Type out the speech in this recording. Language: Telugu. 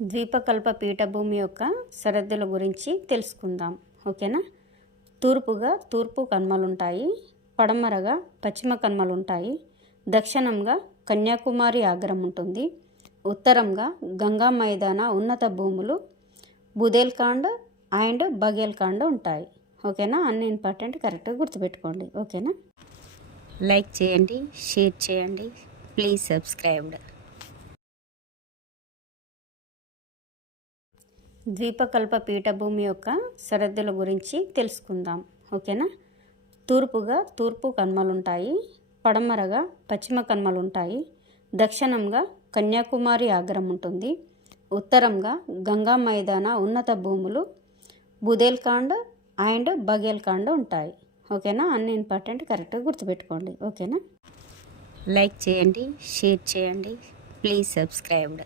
ద్వీపకల్ప పీఠభూమి యొక్క సరిహద్దుల గురించి తెలుసుకుందాం. ఓకేనా? తూర్పుగా తూర్పు కన్మలుంటాయి పడమరగా పశ్చిమ కన్మలుంటాయి దక్షిణంగా కన్యాకుమారి ఆగ్రం ఉంటుంది ఉత్తరంగా గంగా మైదాన ఉన్నత భూములు బుదేల్కాండ్ అండ్ బగేల్కాండ్ ఉంటాయి. ఓకేనా? అన్ని ఇంపార్టెంట్ కరెక్ట్గా గుర్తుపెట్టుకోండి. ఓకేనా? లైక్ చేయండి షేర్ చేయండి ప్లీజ్ సబ్స్క్రైబ్డ్. ద్వీపకల్ప పీఠభూమి యొక్క సరిహద్దుల గురించి తెలుసుకుందాం. ఓకేనా? తూర్పుగా తూర్పు కన్మలుంటాయి పడమరగా పశ్చిమ కన్మలుంటాయి దక్షిణంగా కన్యాకుమారి ఆగ్రం ఉంటుంది ఉత్తరంగా గంగా మైదాన ఉన్నత భూములు బుదేల్కాండ్ అండ్ బగేల్కాండ్ ఉంటాయి. ఓకేనా? అన్ని ఇంపార్టెంట్ కరెక్ట్గా గుర్తుపెట్టుకోండి. ఓకేనా? లైక్ చేయండి షేర్ చేయండి ప్లీజ్ సబ్స్క్రైబ్డ్